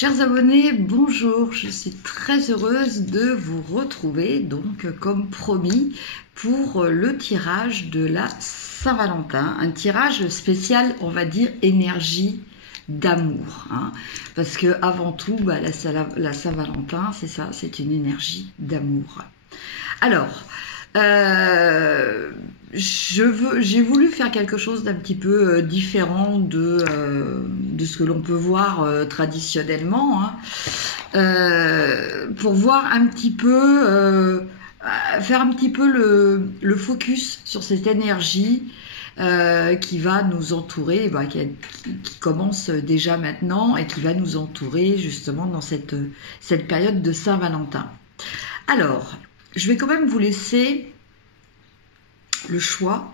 Chers abonnés, bonjour, je suis très heureuse de vous retrouver, donc comme promis, pour le tirage de la Saint-Valentin, un tirage spécial, on va dire, énergie d'amour, hein, parce que avant tout, la Saint-Valentin, c'est ça, c'est une énergie d'amour. Alors, j'ai voulu faire quelque chose d'un petit peu différent de ce que l'on peut voir traditionnellement, hein, pour voir un petit peu, faire un petit peu le focus sur cette énergie qui va nous entourer, qui commence déjà maintenant et qui va nous entourer justement dans cette période de Saint-Valentin. Alors, je vais quand même vous laisser le choix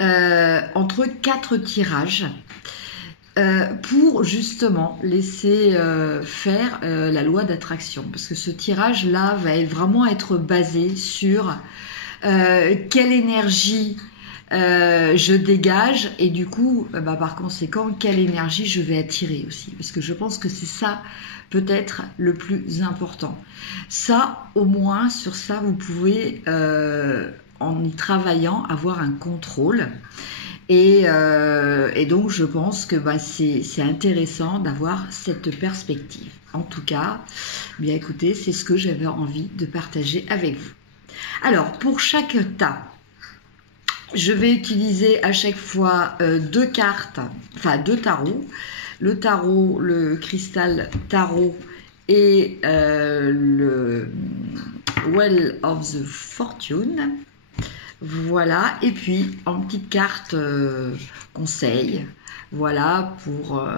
entre 4 tirages pour justement laisser faire la loi d'attraction. Parce que ce tirage-là va vraiment être basé sur quelle énergie je dégage et du coup, par conséquent, quelle énergie je vais attirer aussi. Parce que je pense que c'est ça peut-être le plus important. Ça, au moins, sur ça, vous pouvez, en y travaillant, avoir un contrôle. Et donc, je pense que c'est intéressant d'avoir cette perspective. En tout cas, bien écoutez, c'est ce que j'avais envie de partager avec vous. Alors, pour chaque tas, je vais utiliser à chaque fois 2 cartes, enfin 2 tarots. Le tarot, le cristal tarot et le Well of the Fortune. Voilà, et puis en petite carte conseil, voilà, pour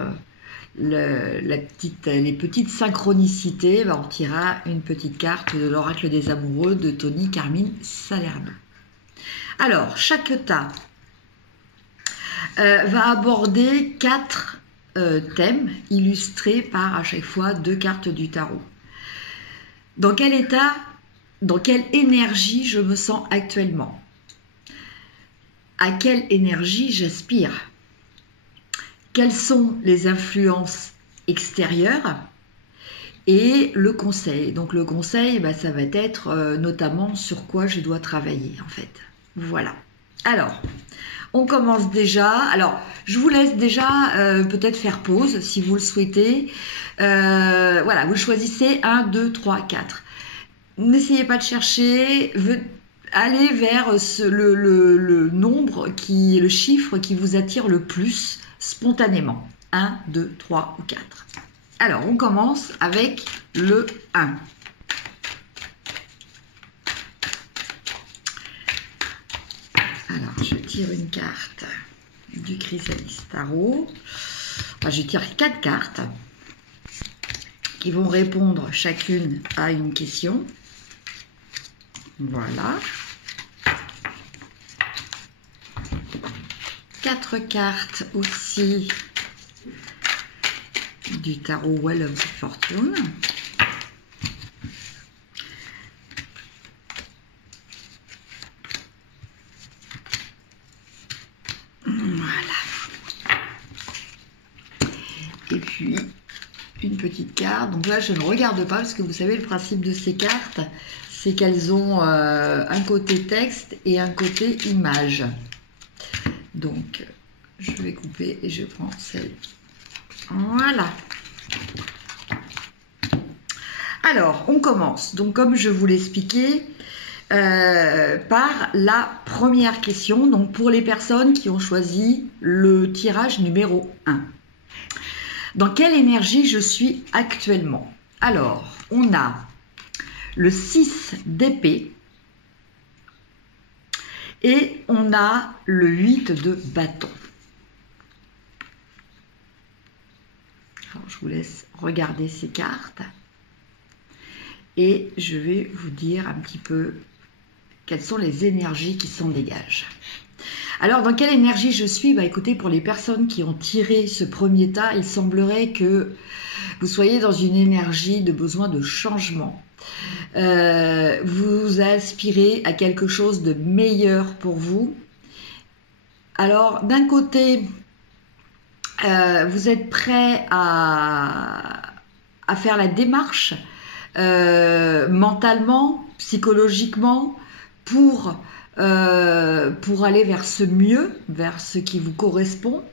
les petites synchronicités, on tirera une petite carte de l'oracle des amoureux de Tony Carmine Salerno. Alors, chaque tas va aborder 4 thèmes illustrés par à chaque fois 2 cartes du tarot. Dans quel état, dans quelle énergie je me sens actuellement? À quelle énergie j'aspire? Quelles sont les influences extérieures? Et le conseil. Donc le conseil, ça va être notamment sur quoi je dois travailler en fait. Voilà. Alors, on commence déjà. Alors, je vous laisse déjà peut-être faire pause si vous le souhaitez. Voilà, vous choisissez 1, 2, 3, 4. N'essayez pas de chercher. Allez vers le nombre, le chiffre qui vous attire le plus spontanément. 1, 2, 3 ou 4. Alors, on commence avec le 1. Alors, je tire une carte du Chrysalis Tarot. Enfin, je tire 4 cartes qui vont répondre chacune à une question. Voilà. 4 cartes aussi du tarot Well of the Fortune. Voilà. Et puis, une petite carte. Donc là, je ne regarde pas parce que vous savez, le principe de ces cartes, c'est qu'elles ont un côté texte et un côté image. Donc, je vais couper et je prends celle. Voilà. Alors, on commence. Donc, comme je vous l'expliquais, par la première question. Donc, pour les personnes qui ont choisi le tirage numéro 1. Dans quelle énergie je suis actuellement? Alors, on a le 6 d'épée et on a le 8 de bâton. Alors, je vous laisse regarder ces cartes et je vais vous dire un petit peu quelles sont les énergies qui s'en dégagent. Alors, dans quelle énergie je suis? Écoutez, pour les personnes qui ont tiré ce premier tas, il semblerait que vous soyez dans une énergie de besoin de changement. Vous aspirez à quelque chose de meilleur pour vous. Alors, d'un côté, vous êtes prêt à à faire la démarche mentalement, psychologiquement, pour aller vers ce mieux, vers ce qui vous correspond.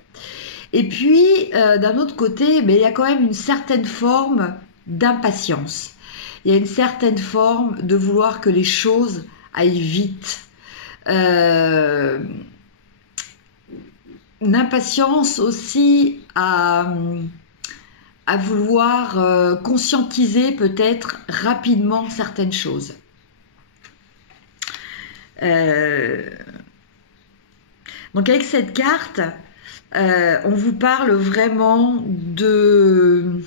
Et puis, d'un autre côté, il y a quand même une certaine forme d'impatience. Il y a une certaine forme de vouloir que les choses aillent vite. Une impatience aussi à vouloir conscientiser peut-être rapidement certaines choses. Donc avec cette carte, on vous parle vraiment de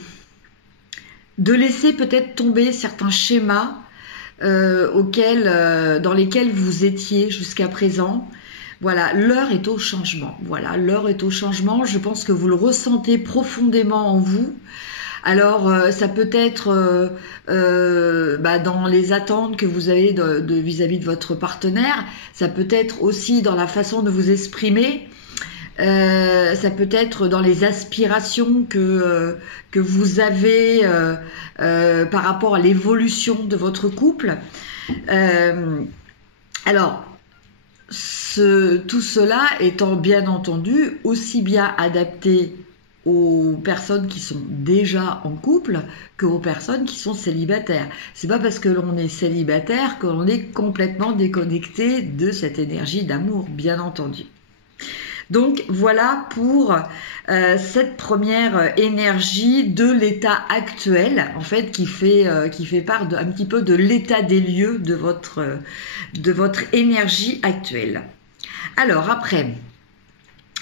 laisser peut-être tomber certains schémas dans lesquels vous étiez jusqu'à présent. Voilà, l'heure est au changement. Voilà, l'heure est au changement. Je pense que vous le ressentez profondément en vous. Alors, ça peut être dans les attentes que vous avez vis-à-vis de votre partenaire. Ça peut être aussi dans la façon de vous exprimer. Ça peut être dans les aspirations que vous avez par rapport à l'évolution de votre couple. Alors, tout cela étant bien entendu aussi bien adapté aux personnes qui sont déjà en couple qu'aux personnes qui sont célibataires. C'est pas parce que l'on est célibataire que l'on est complètement déconnecté de cette énergie d'amour, bien entendu. Donc voilà pour cette première énergie de l'état actuel, en fait, qui fait part un petit peu de l'état des lieux de votre énergie actuelle. Alors après,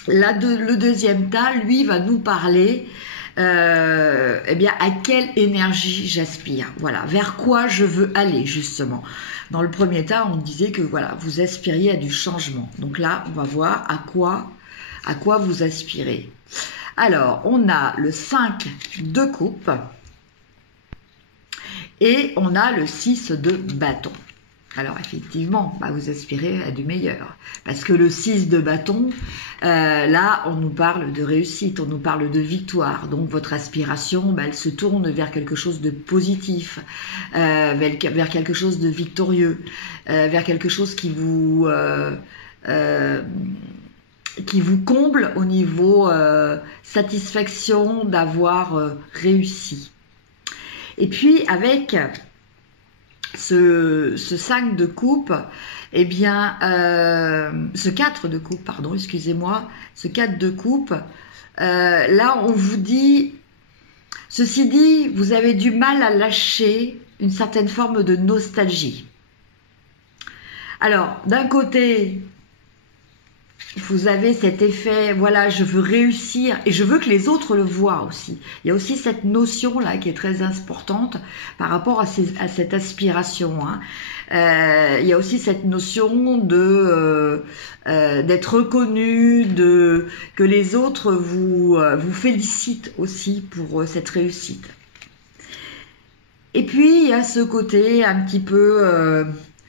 le deuxième tas, lui, va nous parler à quelle énergie j'aspire. Voilà, vers quoi je veux aller, justement. Dans le premier tas, on disait que voilà, vous aspiriez à du changement. Donc là, on va voir à quoi vous aspirez. Alors, on a le 5 de coupe et on a le 6 de bâton. Alors effectivement, vous aspirez à du meilleur. Parce que le 6 de bâton, là, on nous parle de réussite, on nous parle de victoire. Donc votre aspiration, elle se tourne vers quelque chose de positif, vers quelque chose de victorieux, vers quelque chose qui vous comble au niveau satisfaction d'avoir réussi. Et puis avec ce 5 de coupe, ce 4 de coupe, pardon, excusez-moi, ce 4 de coupe, là on vous dit, ceci dit, vous avez du mal à lâcher une certaine forme de nostalgie. Alors, d'un côté, vous avez cet effet, voilà, je veux réussir et je veux que les autres le voient aussi. Il y a aussi cette notion-là qui est très importante par rapport à cette aspiration. Il y a aussi cette notion d'être reconnu, que les autres vous félicitent aussi pour cette réussite. Et puis, il y a ce côté un petit peu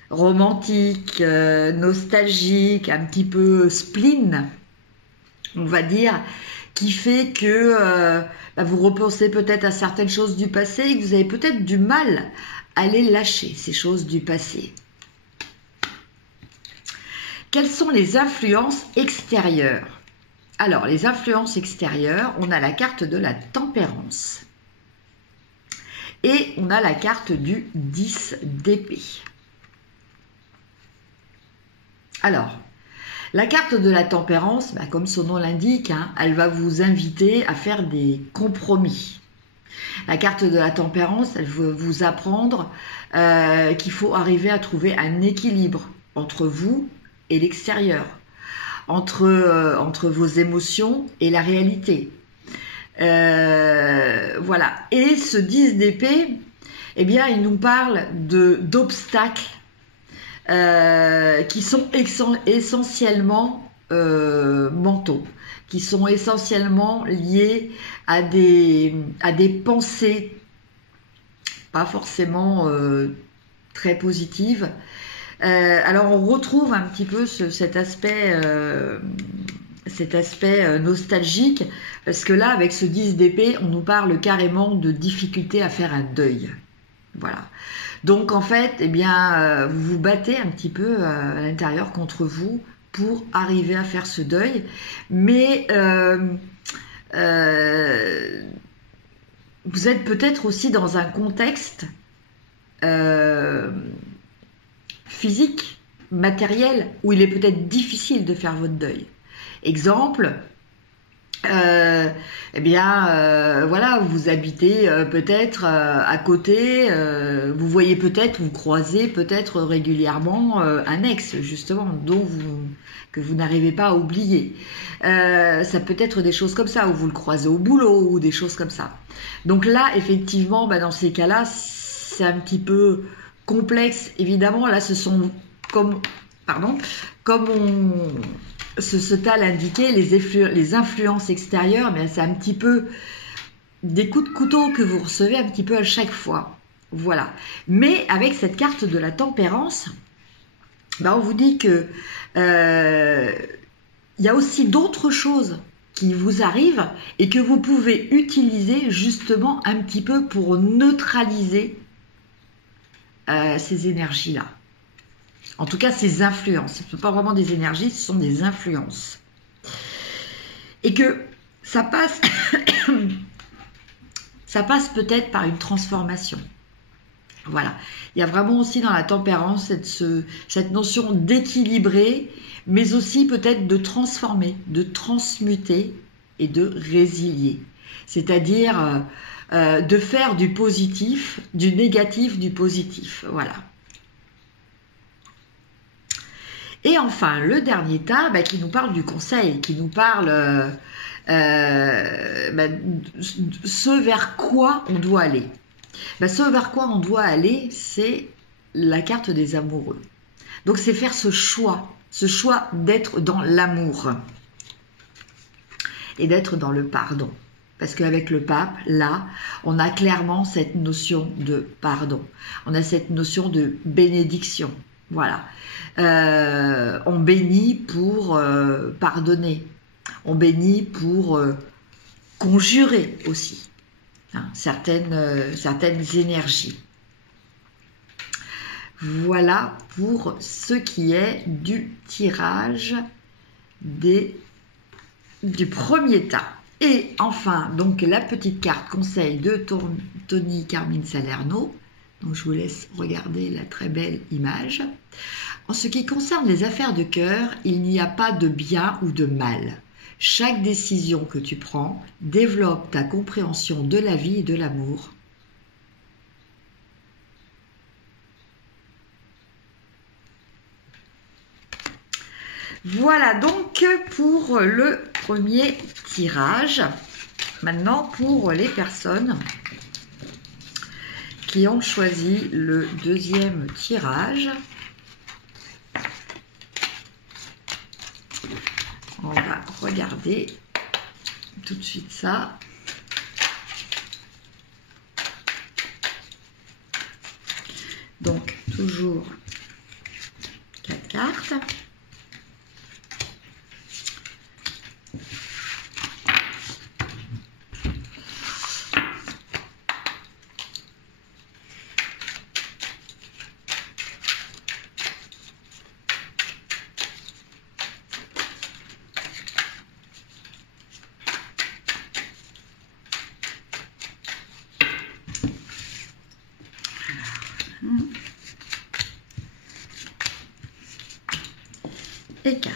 romantique, nostalgique, un petit peu spleen, on va dire, qui fait que vous repensez peut-être à certaines choses du passé et que vous avez peut-être du mal à les lâcher, ces choses du passé. Quelles sont les influences extérieures? Alors, les influences extérieures, on a la carte de la tempérance et on a la carte du 10 d'épée. Alors, la carte de la tempérance, comme son nom l'indique, elle va vous inviter à faire des compromis. La carte de la tempérance, elle veut vous apprendre qu'il faut arriver à trouver un équilibre entre vous et l'extérieur, entre vos émotions et la réalité. Voilà. Et ce 10 d'épée, il nous parle d'obstacles qui sont essentiellement mentaux, qui sont essentiellement liés à des pensées pas forcément très positives. Alors on retrouve un petit peu cet aspect nostalgique, Parce que là, avec ce 10 d'épée, on nous parle carrément de difficulté à faire un deuil. Voilà. Donc en fait, eh bien, vous vous battez un petit peu à l'intérieur contre vous pour arriver à faire ce deuil. Mais vous êtes peut-être aussi dans un contexte physique, matériel, où il est peut-être difficile de faire votre deuil. Exemple, eh bien, voilà, vous habitez peut-être à côté, vous voyez peut-être, vous croisez peut-être régulièrement un ex, justement, que vous n'arrivez pas à oublier. Ça peut être des choses comme ça, ou vous le croisez au boulot, ou des choses comme ça. Donc là, effectivement, dans ces cas-là, c'est un petit peu complexe. Évidemment, là, ce sont comme ce tas l'indiquait, les influences extérieures, mais c'est un petit peu des coups de couteau que vous recevez un petit peu à chaque fois. Voilà. Mais avec cette carte de la tempérance, on vous dit que il y a aussi d'autres choses qui vous arrivent et que vous pouvez utiliser justement un petit peu pour neutraliser ces énergies-là. En tout cas, ces influences. Ce ne sont pas vraiment des énergies, ce sont des influences. Et que ça passe, ça passe peut-être par une transformation. Voilà. Il y a vraiment aussi dans la tempérance cette notion d'équilibrer, mais aussi peut-être de transformer, de transmuter et de résilier. C'est-à-dire de faire du positif, du négatif, du positif. Voilà. Et enfin, le dernier tas qui nous parle du conseil, qui nous parle ce vers quoi on doit aller. Ce vers quoi on doit aller, c'est la carte des amoureux. Donc c'est faire ce choix d'être dans l'amour et d'être dans le pardon. Parce qu'avec le pape, là, on a clairement cette notion de pardon. On a cette notion de bénédiction. Voilà. On bénit pour pardonner. On bénit pour conjurer aussi certaines énergies. Voilà pour ce qui est du tirage du premier tas. Et enfin, donc la petite carte conseil de Tony Carmine Salerno. Donc je vous laisse regarder la très belle image. En ce qui concerne les affaires de cœur, il n'y a pas de bien ou de mal. Chaque décision que tu prends développe ta compréhension de la vie et de l'amour. Voilà donc pour le premier tirage. Maintenant pour les personnes qui ont choisi le deuxième tirage. On va regarder tout de suite ça. Donc, toujours 4 cartes. Et 4.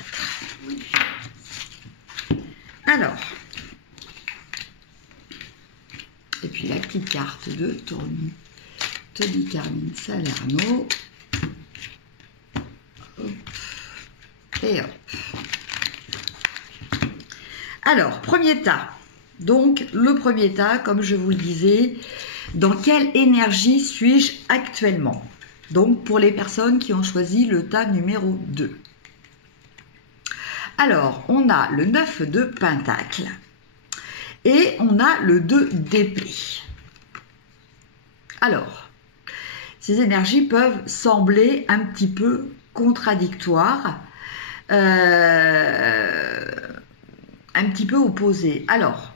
Alors, et puis la petite carte de Tony Carmine Salerno. Hop. Et hop. Alors, premier tas. Donc, le premier tas, comme je vous le disais, dans quelle énergie suis-je actuellement? Donc, pour les personnes qui ont choisi le tas numéro 2. Alors, on a le 9 de Pentacle et on a le 2 d'épée. Alors, ces énergies peuvent sembler un petit peu contradictoires, un petit peu opposées. Alors,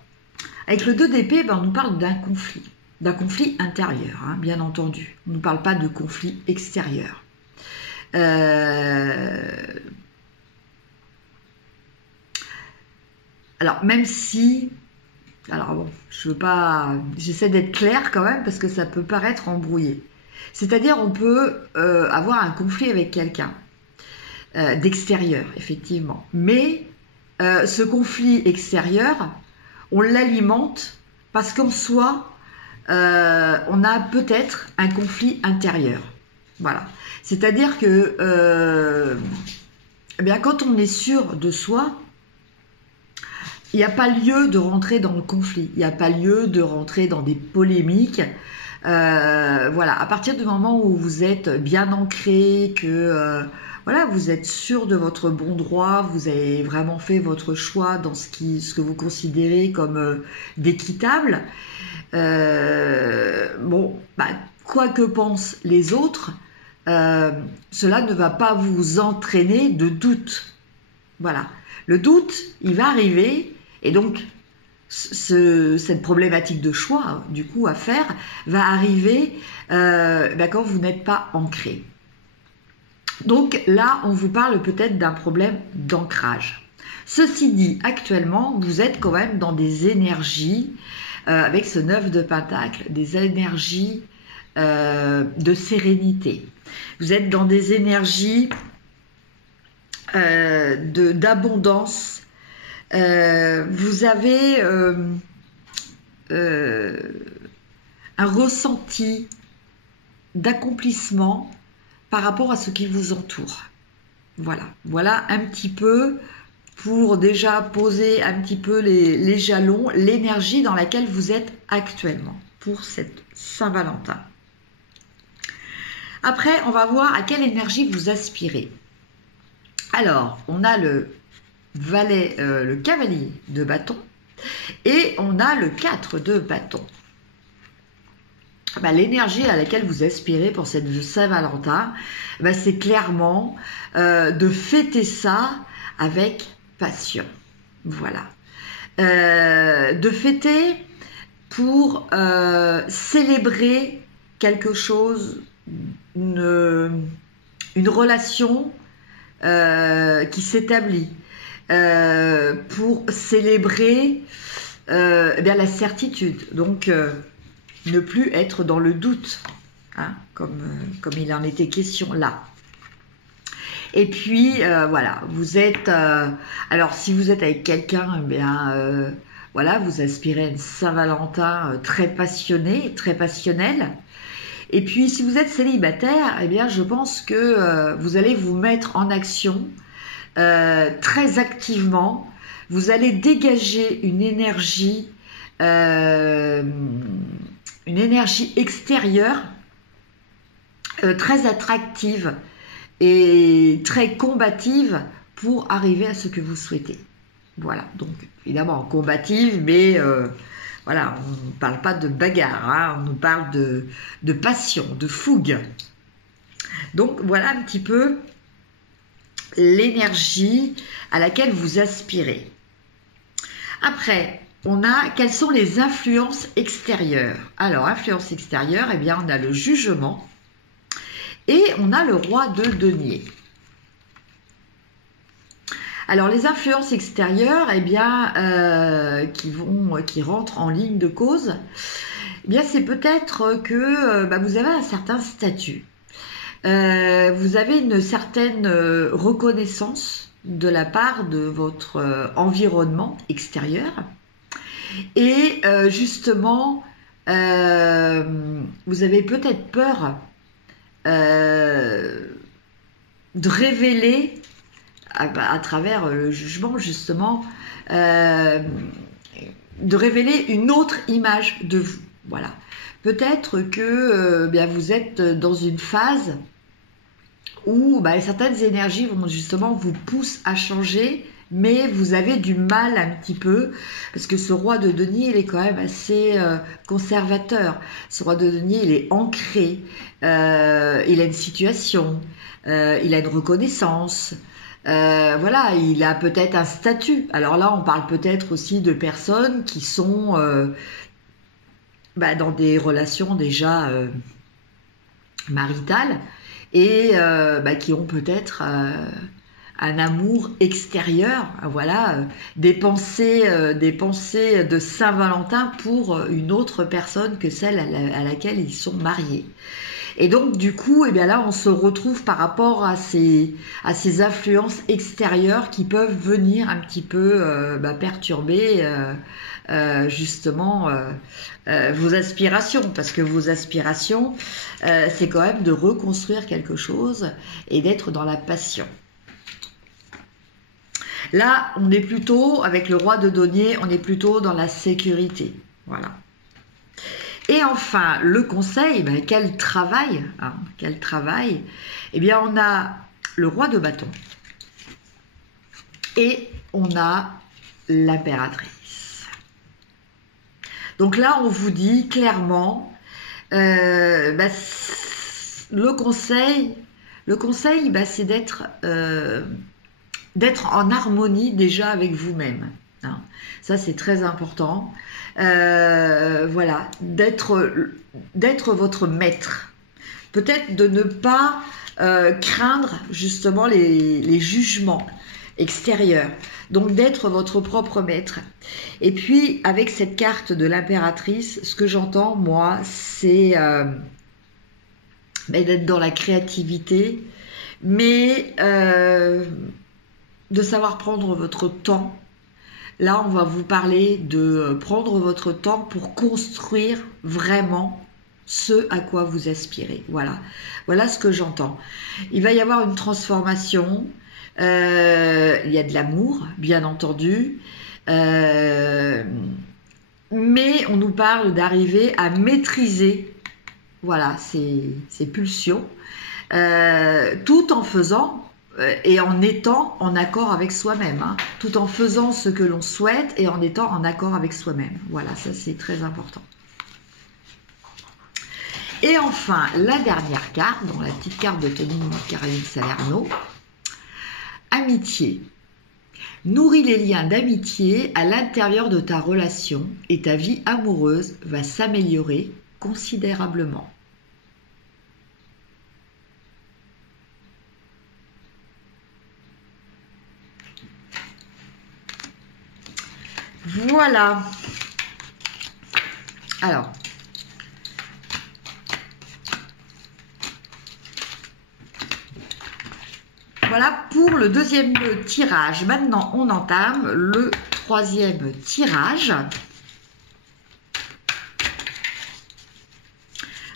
Avec le 2 d'épée, ben, on nous parle d'un conflit intérieur, hein, bien entendu. On ne nous parle pas de conflit extérieur. Alors, même si... Alors bon, je veux pas... J'essaie d'être claire quand même, parce que ça peut paraître embrouillé. C'est-à-dire, on peut avoir un conflit avec quelqu'un, d'extérieur, effectivement. Mais ce conflit extérieur, on l'alimente parce qu'en soi, on a peut-être un conflit intérieur. Voilà. C'est-à-dire que eh bien, quand on est sûr de soi, il n'y a pas lieu de rentrer dans le conflit, il n'y a pas lieu de rentrer dans des polémiques. Voilà, à partir du moment où vous êtes bien ancré, que voilà, vous êtes sûr de votre bon droit, vous avez vraiment fait votre choix dans ce que vous considérez comme d'équitable. Bon, bah, quoi que pensent les autres, cela ne va pas vous entraîner de doute. Voilà, le doute, il va arriver, et donc cette problématique de choix, du coup, à faire, va arriver quand vous n'êtes pas ancré. Donc là, on vous parle peut-être d'un problème d'ancrage. Ceci dit, actuellement, vous êtes quand même dans des énergies, avec ce 9 de Pentacle, des énergies de sérénité. Vous êtes dans des énergies d'abondance. Vous avez un ressenti d'accomplissement par rapport à ce qui vous entoure. Voilà, voilà un petit peu pour déjà poser un petit peu les jalons, l'énergie dans laquelle vous êtes actuellement pour cette Saint-Valentin. Après, on va voir à quelle énergie vous aspirez. Alors, on a le cavalier de bâton et on a le 4 de bâton. Ben, l'énergie à laquelle vous aspirez pour cette Saint-Valentin, ben, c'est clairement de fêter ça avec passion. Voilà. De fêter pour célébrer quelque chose, une relation qui s'établit, pour célébrer bien la certitude. Donc, ne plus être dans le doute, hein, comme il en était question là. Et puis, voilà, vous êtes... alors, si vous êtes avec quelqu'un, eh bien, voilà, vous aspirez à une Saint-Valentin très passionnée, très passionnelle. Et puis, si vous êtes célibataire, eh bien, je pense que vous allez vous mettre en action très activement. Vous allez dégager une énergie extérieure très attractive et très combative pour arriver à ce que vous souhaitez. Voilà, donc évidemment combative, mais voilà, on ne parle pas de bagarre, hein, on nous parle de passion, de fougue. Donc voilà un petit peu l'énergie à laquelle vous aspirez. Après, on a quelles sont les influences extérieures. Alors, influence extérieure, eh bien, on a le jugement et on a le roi de denier. Alors, les influences extérieures, eh bien, qui rentrent en ligne de cause, eh bien, c'est peut-être que vous avez un certain statut. Vous avez une certaine reconnaissance de la part de votre environnement extérieur. Et justement, vous avez peut-être peur de révéler, à travers le jugement justement, de révéler une autre image de vous. Voilà. Peut-être que bien, vous êtes dans une phase où certaines énergies vont justement vous poussent à changer, mais vous avez du mal un petit peu, parce que ce roi de denier, il est quand même assez conservateur. Ce roi de denier, il est ancré, il a une situation, il a une reconnaissance, Voilà, il a peut-être un statut. Alors là, on parle peut-être aussi de personnes qui sont dans des relations déjà maritales et qui ont peut-être un amour extérieur, voilà, des pensées de Saint-Valentin pour une autre personne que celle à laquelle ils sont mariés. Et donc du coup, eh bien là, on se retrouve par rapport à ces influences extérieures qui peuvent venir un petit peu perturber justement vos aspirations, parce que vos aspirations, c'est quand même de reconstruire quelque chose et d'être dans la passion. Là, on est plutôt, avec le roi de denier, on est plutôt dans la sécurité. Voilà. Et enfin, le conseil, quel travail, hein, quel travail. Eh bien, on a le roi de bâton et on a l'impératrice. Donc là, on vous dit clairement, le conseil, c'est d'être en harmonie déjà avec vous-même. Hein. Ça, c'est très important. Voilà, d'être votre maître. Peut-être de ne pas craindre justement les jugements extérieurs. Donc d'être votre propre maître. Et puis, avec cette carte de l'impératrice, ce que j'entends, moi, c'est d'être dans la créativité, mais de savoir prendre votre temps. Là, on va vous parler de prendre votre temps pour construire vraiment ce à quoi vous aspirez. Voilà, voilà ce que j'entends. Il va y avoir une transformation. Il y a de l'amour, bien entendu. Mais on nous parle d'arriver à maîtriser voilà, ces pulsions tout en faisant et en étant en accord avec soi-même, hein, tout en faisant ce que l'on souhaite et en étant en accord avec soi-même. Voilà, ça c'est très important. Et enfin, la dernière carte, dans la petite carte de Caroline Salerno, amitié. Nourris les liens d'amitié à l'intérieur de ta relation et ta vie amoureuse va s'améliorer considérablement. Voilà. Alors, voilà pour le deuxième tirage. Maintenant, on entame le troisième tirage.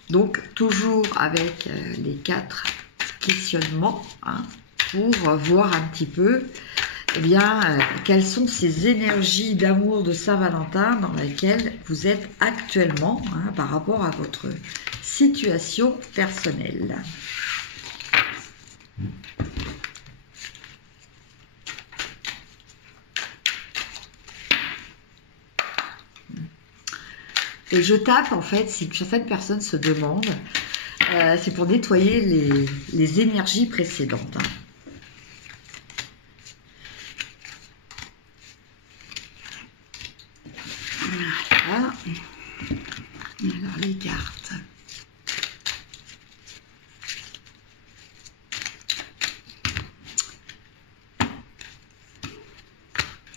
Donc, toujours avec les 4 questionnements hein, pour voir un petit peu quelles sont ces énergies d'amour de Saint-Valentin dans lesquelles vous êtes actuellement hein, par rapport à votre situation personnelle. Et je tape en fait, si certaines personnes se demandent, c'est pour nettoyer les énergies précédentes. Hein. Voilà. Alors les cartes.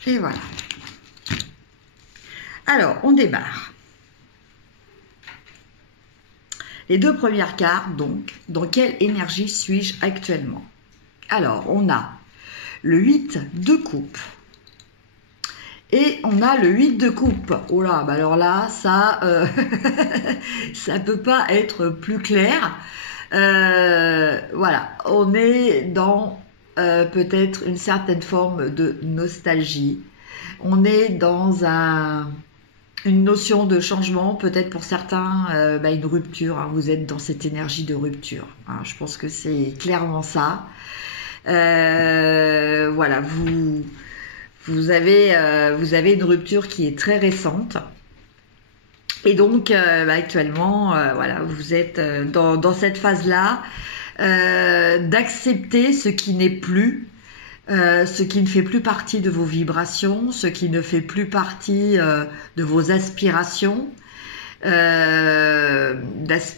Et voilà. Alors, on démarre. Les 2 premières cartes, donc, dans quelle énergie suis-je actuellement? Alors, on a le 8 de coupe. Et on a le 8 de coupe. Oh là, alors là, ça ça peut pas être plus clair. Voilà, on est dans peut-être une certaine forme de nostalgie. On est dans une notion de changement, peut-être pour certains une rupture. Hein, vous êtes dans cette énergie de rupture. Hein, je pense que c'est clairement ça. Voilà, vous avez une rupture qui est très récente. Et donc, actuellement, voilà, vous êtes dans cette phase-là d'accepter ce qui n'est plus, ce qui ne fait plus partie de vos vibrations, ce qui ne fait plus partie de vos aspirations,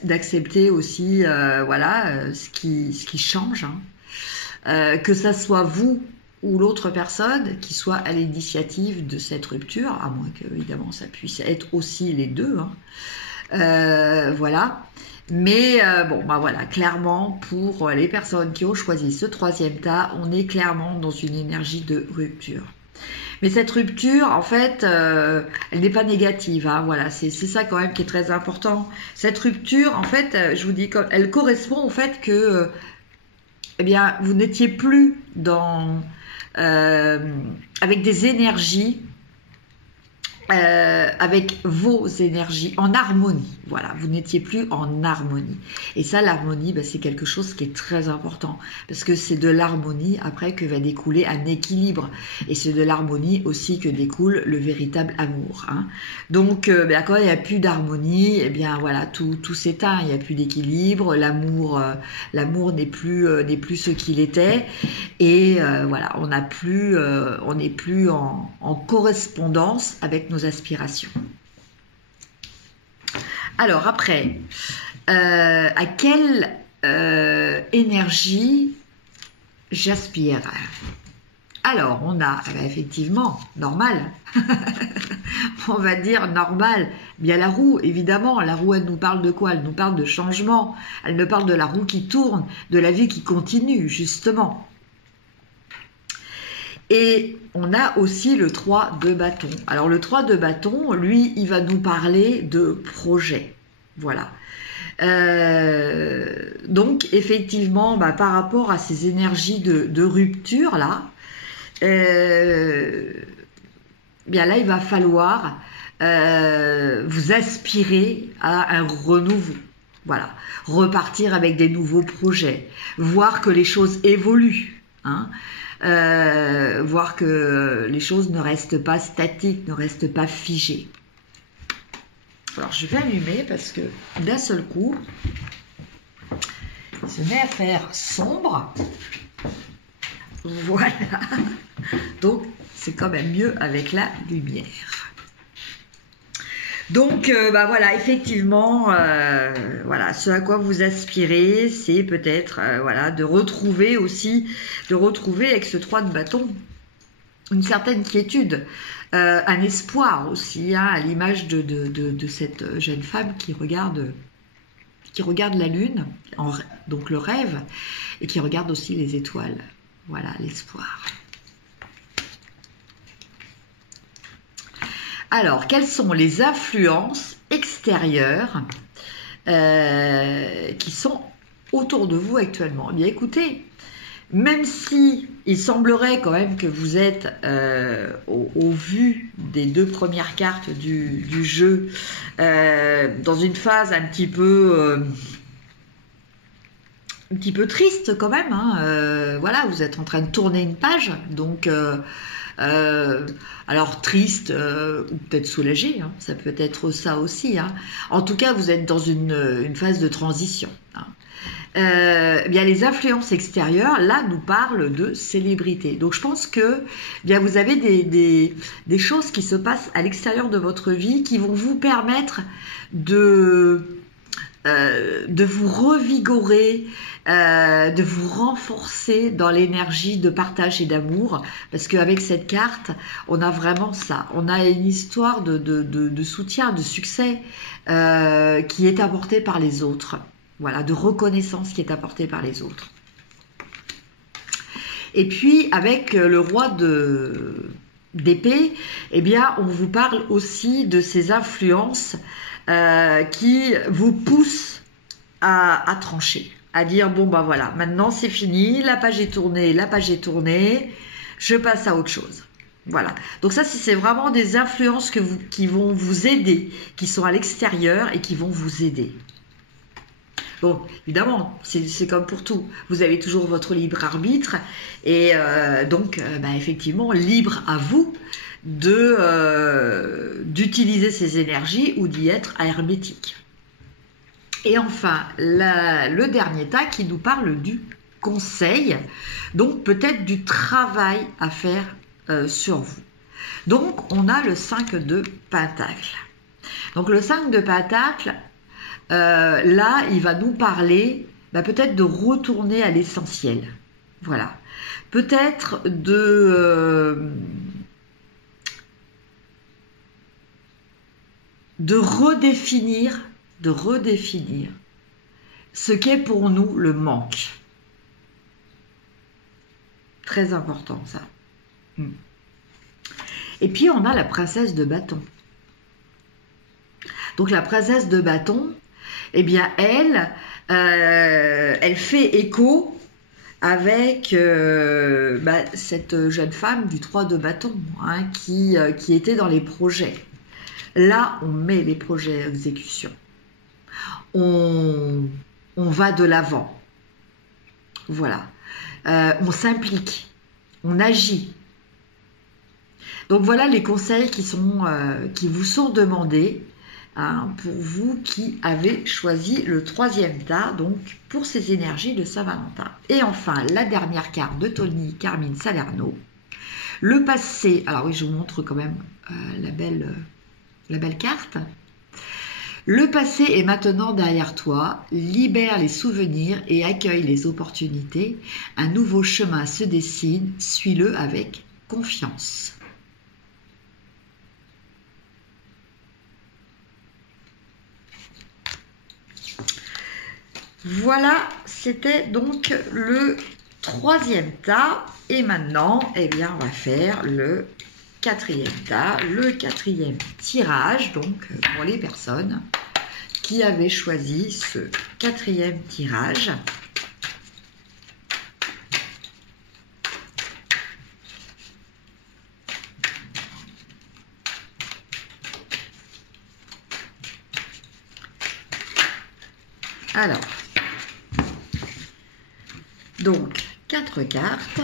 d'accepter aussi voilà ce qui change, hein. Que ça soit vous ou l'autre personne qui soit à l'initiative de cette rupture, à moins que évidemment ça puisse être aussi les deux, hein. Voilà. Mais bon, bah voilà, clairement pour les personnes qui ont choisi ce troisième tas, on est clairement dans une énergie de rupture. Mais cette rupture, en fait, elle n'est pas négative, hein, voilà, c'est ça quand même qui est très important. Cette rupture, en fait, je vous dis, elle correspond au fait que, eh bien, vous n'étiez plus dans avec des énergies. Avec vos énergies en harmonie, voilà, vous n'étiez plus en harmonie, et ça, l'harmonie, c'est quelque chose qui est très important, parce que c'est de l'harmonie après que va découler un équilibre, et c'est de l'harmonie aussi que découle le véritable amour, hein. Donc quand il n'y a plus d'harmonie, eh bien voilà, tout s'éteint, il n'y a plus d'équilibre, l'amour n'est plus ce qu'il était, et voilà, on n'est plus en correspondance avec nos aspirations. Alors après, à quelle énergie j'aspire? Alors on a effectivement normal, on va dire normal, bien la roue, évidemment, la roue elle nous parle de quoi? Elle nous parle de changement, elle nous parle de la roue qui tourne, de la vie qui continue justement. Et on a aussi le 3 de bâton. Alors le 3 de bâton, lui, il va nous parler de projet. Voilà. Donc effectivement, par rapport à ces énergies de rupture là, bien là, il va falloir vous aspirer à un renouveau. Voilà. Repartir avec des nouveaux projets. Voir que les choses évoluent, hein. Voir que les choses ne restent pas statiques, ne restent pas figées. Alors je vais allumer parce que d'un seul coup, il se met à faire sombre. Voilà. Donc c'est quand même mieux avec la lumière. Donc voilà, effectivement, voilà, ce à quoi vous aspirez, c'est peut-être voilà, de retrouver avec ce 3 de bâton une certaine quiétude, un espoir aussi, hein, à l'image de cette jeune femme qui regarde la lune, donc le rêve, et qui regarde aussi les étoiles. Voilà, l'espoir. Alors, quelles sont les influences extérieures qui sont autour de vous actuellement? Eh bien, écoutez, même si il semblerait quand même que vous êtes, au vu des 2 premières cartes du jeu, dans une phase un petit peu triste quand même, hein, voilà, vous êtes en train de tourner une page, donc alors triste ou peut-être soulagé, hein, ça peut être ça aussi, hein. En tout cas, vous êtes dans une phase de transition, hein. Bien les influences extérieures, là, nous parlent de célébrité. Donc je pense que bien vous avez des choses qui se passent à l'extérieur de votre vie qui vont vous permettre de vous revigorer, de vous renforcer dans l'énergie de partage et d'amour, parce qu'avec cette carte, on a vraiment ça. On a une histoire de soutien, de succès qui est apportée par les autres. Voilà, de reconnaissance qui est apportée par les autres. Et puis, avec le roi d'épée, eh bien, on vous parle aussi de ces influences qui vous poussent à trancher, à dire, bon, voilà, maintenant c'est fini, la page est tournée, je passe à autre chose. Voilà. Donc ça, c'est vraiment des influences qui vont vous aider, qui sont à l'extérieur et qui vont vous aider. Bon, évidemment, c'est comme pour tout. Vous avez toujours votre libre arbitre et donc, effectivement, libre à vous d'utiliser ces énergies ou d'y être hermétique. Et enfin, le dernier tas qui nous parle du conseils, donc peut-être du travail à faire sur vous. Donc on a le 5 de Pentacle. Donc le 5 de Pentacle, là il va nous parler peut-être de retourner à l'essentiel. Voilà. Peut-être de redéfinir ce qu'est pour nous le manque. Très important ça. Et puis on a la princesse de bâton. Donc la princesse de bâton, eh bien elle fait écho avec cette jeune femme du 3 de bâton qui était dans les projets. Là, on met les projets à exécution. On va de l'avant. Voilà. On s'implique. On agit. Donc voilà les conseils qui vous sont demandés pour vous qui avez choisi le 3e tas, donc pour ces énergies de Saint-Valentin. Et enfin, la dernière carte de Tony Carmine Salerno. Le passé. Alors oui, je vous montre quand même la belle carte. Le passé est maintenant derrière toi, libère les souvenirs et accueille les opportunités. Un nouveau chemin se dessine, suis-le avec confiance. Voilà, c'était donc le 3e tas. Et maintenant, eh bien, on va faire le 4e tas, le 4e tirage, donc pour les personnes qui avaient choisi ce 4e tirage. Alors, donc 4 cartes.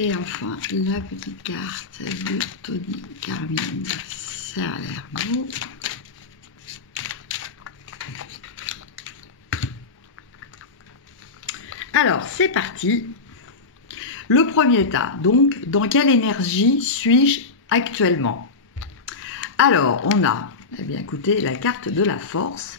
Et enfin, la petite carte de Tony Carmine Salerno. Alors, c'est parti. Le premier tas, donc, dans quelle énergie suis-je actuellement? Alors, on a, eh bien, écoutez, la carte de la force.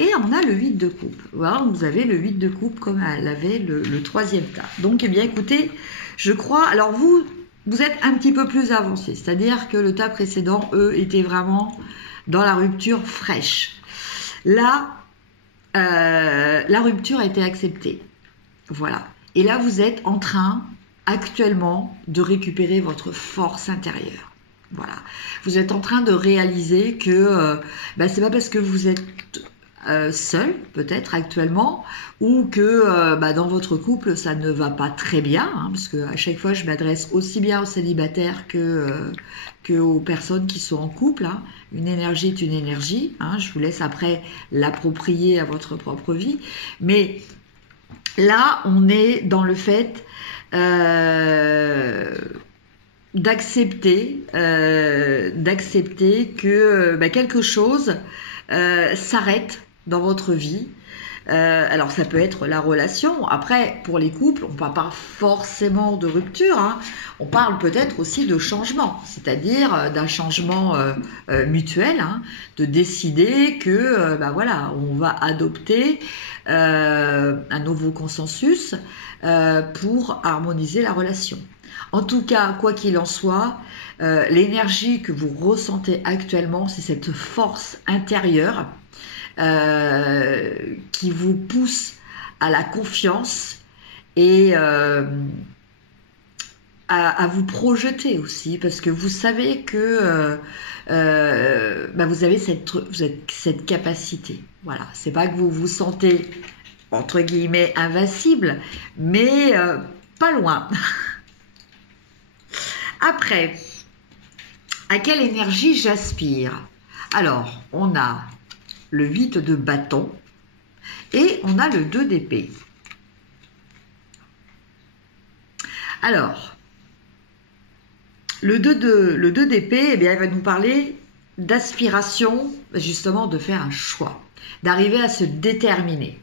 Et on a le 8 de coupe. Voilà, vous avez le 8 de coupe comme elle avait le 3e tas. Donc, eh bien, écoutez, je crois... Alors, vous êtes un petit peu plus avancé. C'est-à-dire que le tas précédent, eux, étaient vraiment dans la rupture fraîche. Là, la rupture a été acceptée. Voilà. Et là, vous êtes en train, actuellement, de récupérer votre force intérieure. Voilà. Vous êtes en train de réaliser que c'est pas parce que vous êtes... seul peut-être actuellement ou que dans votre couple ça ne va pas très bien parce que à chaque fois je m'adresse aussi bien aux célibataires que aux personnes qui sont en couple. Une énergie est une énergie, je vous laisse après l'approprier à votre propre vie, mais là on est dans le fait d'accepter que quelque chose s'arrête dans votre vie. Alors ça peut être la relation. Après, pour les couples, on ne parle pas forcément de rupture, on parle peut-être aussi de changement, c'est-à-dire d'un changement mutuel, de décider que voilà, on va adopter un nouveau consensus pour harmoniser la relation. En tout cas, quoi qu'il en soit, l'énergie que vous ressentez actuellement, c'est cette force intérieure qui vous pousse à la confiance et à vous projeter aussi, parce que vous savez que vous avez cette capacité. Voilà, c'est pas que vous vous sentez entre guillemets invincible, mais pas loin. Après, à quelle énergie j'aspire? Alors, on a le 8 de bâton et on a le 2 d'épée. Alors, le 2 d'épée, eh bien, il va nous parler d'aspiration, justement, de faire un choix, d'arriver à se déterminer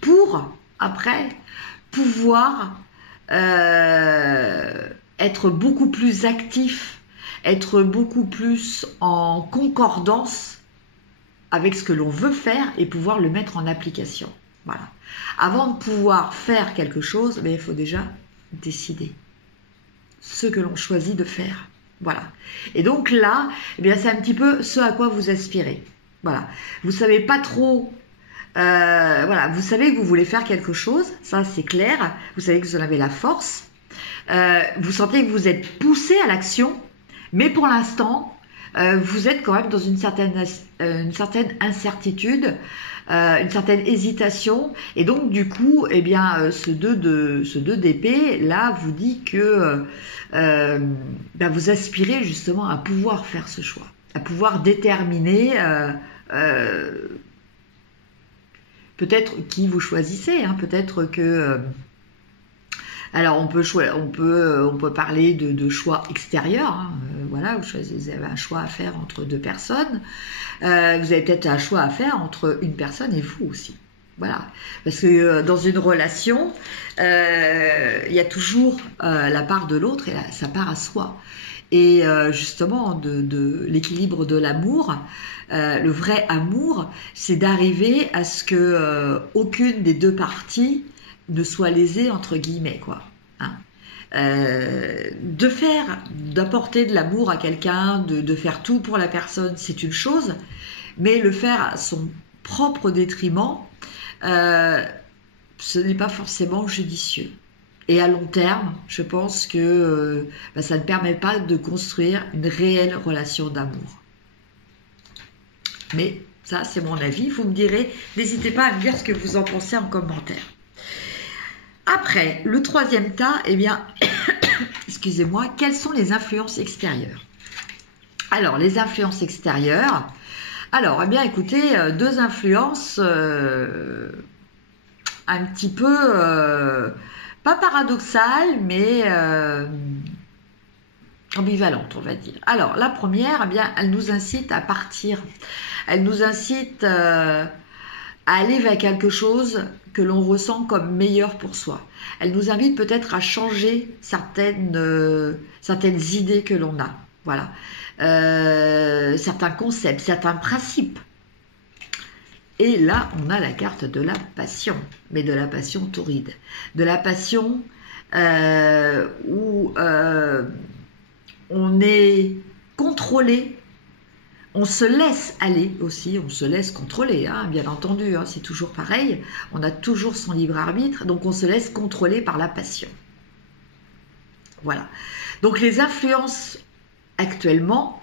pour, après, pouvoir être beaucoup plus actif, être beaucoup plus en concordance avec ce que l'on veut faire et pouvoir le mettre en application. Voilà. Avant de pouvoir faire quelque chose, il faut déjà décider ce que l'on choisit de faire. Voilà. Et donc là, c'est un petit peu ce à quoi vous aspirez. Voilà. Vous savez pas trop. Voilà. Vous savez que vous voulez faire quelque chose, ça c'est clair. Vous savez que vous en avez la force. Vous sentez que vous êtes poussé à l'action, mais pour l'instant, vous êtes quand même dans une certaine incertitude, une certaine hésitation, et donc du coup, ce 2 d'épée là vous dit que vous aspirez justement à pouvoir faire ce choix, à pouvoir déterminer peut-être qui vous choisissez, hein, peut-être que alors on peut parler de choix extérieurs, hein, voilà, vous avez un choix à faire entre deux personnes, vous avez peut-être un choix à faire entre une personne et vous aussi, voilà, parce que dans une relation, il y a toujours la part de l'autre et sa part à soi, et justement de l'équilibre de l'amour, le vrai amour, c'est d'arriver à ce que aucune des deux parties ne soit lésé entre guillemets, quoi, hein. D'apporter de l'amour à quelqu'un, de faire tout pour la personne, c'est une chose, mais le faire à son propre détriment, ce n'est pas forcément judicieux. Et à long terme, je pense que ça ne permet pas de construire une réelle relation d'amour. Mais ça, c'est mon avis, vous me direz, n'hésitez pas à me dire ce que vous en pensez en commentaire. Après, le troisième tas, excusez-moi, quelles sont les influences extérieures? Alors, les influences extérieures, alors, écoutez, deux influences un petit peu, pas paradoxales, mais ambivalentes, on va dire. Alors, la première, elle nous incite à partir, elle nous incite à aller vers quelque chose que l'on ressent comme meilleur pour soi. Elle nous invite peut-être à changer certaines idées que l'on a. Voilà. Certains concepts, certains principes. Et là, on a la carte de la passion, mais de la passion torride. De la passion où on est contrôlé. On se laisse aller aussi, on se laisse contrôler, hein, bien entendu, hein, c'est toujours pareil, on a toujours son libre arbitre, donc on se laisse contrôler par la passion. Voilà. Donc les influences actuellement,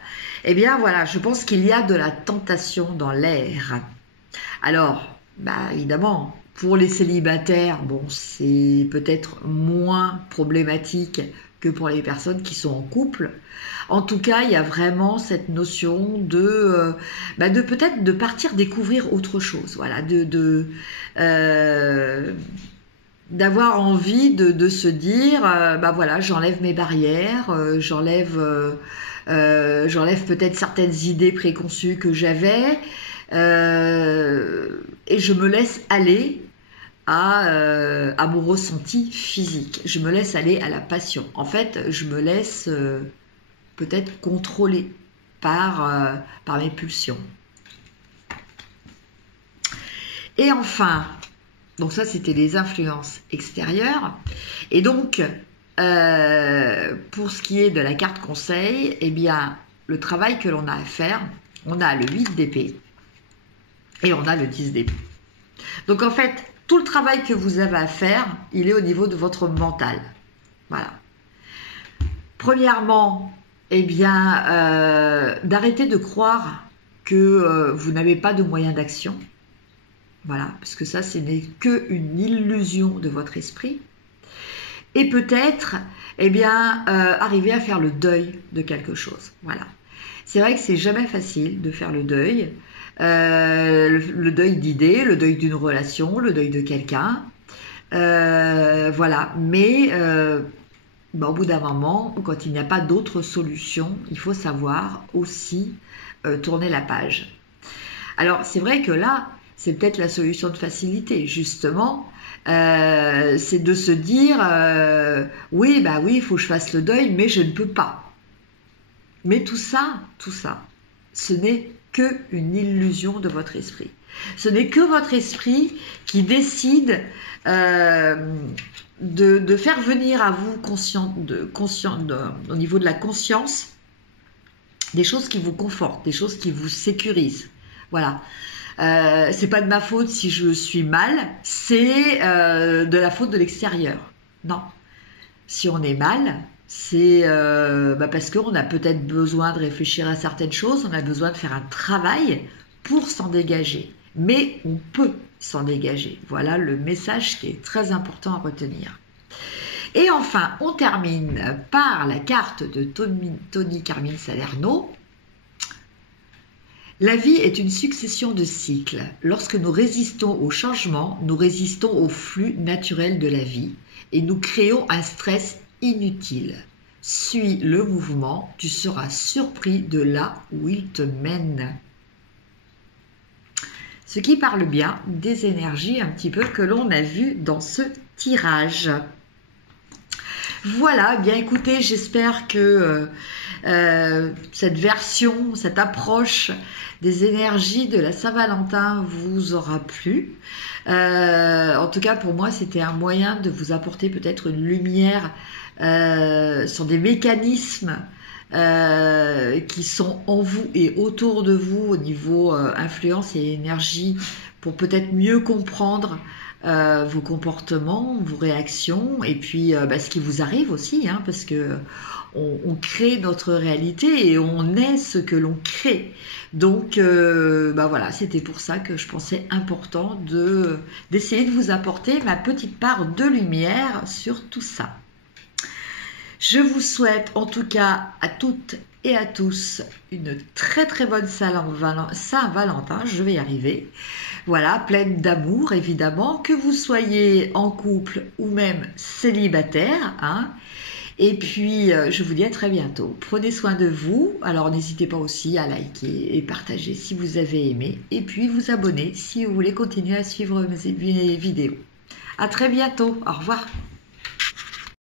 voilà, je pense qu'il y a de la tentation dans l'air. Alors, évidemment, pour les célibataires, bon, c'est peut-être moins problématique que pour les personnes qui sont en couple. En tout cas, il y a vraiment cette notion de peut-être de partir découvrir autre chose, voilà, d'avoir envie de se dire, voilà, j'enlève mes barrières, j'enlève peut-être certaines idées préconçues que j'avais, et je me laisse aller à mon ressenti physique. Je me laisse aller à la passion. En fait, je me laisse peut-être contrôler par mes pulsions. Et enfin, donc ça c'était les influences extérieures. Et donc, pour ce qui est de la carte conseil, le travail que l'on a à faire, on a le 8 d'épée et on a le 10 d'épée. Donc en fait, tout le travail que vous avez à faire, il est au niveau de votre mental. Voilà. Premièrement, d'arrêter de croire que vous n'avez pas de moyens d'action. Voilà, parce que ça, ce n'est qu'une illusion de votre esprit. et peut-être eh bien, arriver à faire le deuil de quelque chose. Voilà. C'est vrai que c'est jamais facile de faire le deuil. Le deuil d'idées, le deuil d'une relation, le deuil de quelqu'un. Voilà. Mais au bout d'un moment, quand il n'y a pas d'autre solution, il faut savoir aussi tourner la page. Alors, c'est vrai que là, c'est peut-être la solution de facilité, justement. C'est de se dire oui, il faut que je fasse le deuil, mais je ne peux pas. Mais tout ça, ce n'est qu'une illusion de votre esprit. Ce n'est que votre esprit qui décide de faire venir à vous au niveau de la conscience des choses qui vous confortent, des choses qui vous sécurisent. Voilà. C'est pas de ma faute si je suis mal, c'est de la faute de l'extérieur. Non. Si on est mal, c'est parce qu'on a peut-être besoin de réfléchir à certaines choses, on a besoin de faire un travail pour s'en dégager. Mais on peut s'en dégager. Voilà le message qui est très important à retenir. Et enfin, on termine par la carte de Tony Carmine Salerno. La vie est une succession de cycles. Lorsque nous résistons au changement, nous résistons au flux naturel de la vie et nous créons un stress inutile. Suis le mouvement, tu seras surpris de là où il te mène. Ce qui parle bien des énergies un petit peu que l'on a vues dans ce tirage. Voilà, bien écoutez, j'espère que cette version, cette approche des énergies de la Saint-Valentin vous aura plu. En tout cas, pour moi, c'était un moyen de vous apporter peut-être une lumière sur des mécanismes qui sont en vous et autour de vous au niveau influence et énergie pour peut-être mieux comprendre vos comportements, vos réactions et puis ce qui vous arrive aussi, hein, parce que on crée notre réalité et on est ce que l'on crée. Donc voilà, c'était pour ça que je pensais important d'essayer de vous apporter ma petite part de lumière sur tout ça. Je vous souhaite en tout cas à toutes et à tous une très très bonne Saint-Valentin, je vais y arriver. Voilà, pleine d'amour évidemment, que vous soyez en couple ou même célibataire, hein. Et puis, je vous dis à très bientôt. Prenez soin de vous. Alors, n'hésitez pas aussi à liker et partager si vous avez aimé. Et puis, vous abonner si vous voulez continuer à suivre mes vidéos. À très bientôt. Au revoir.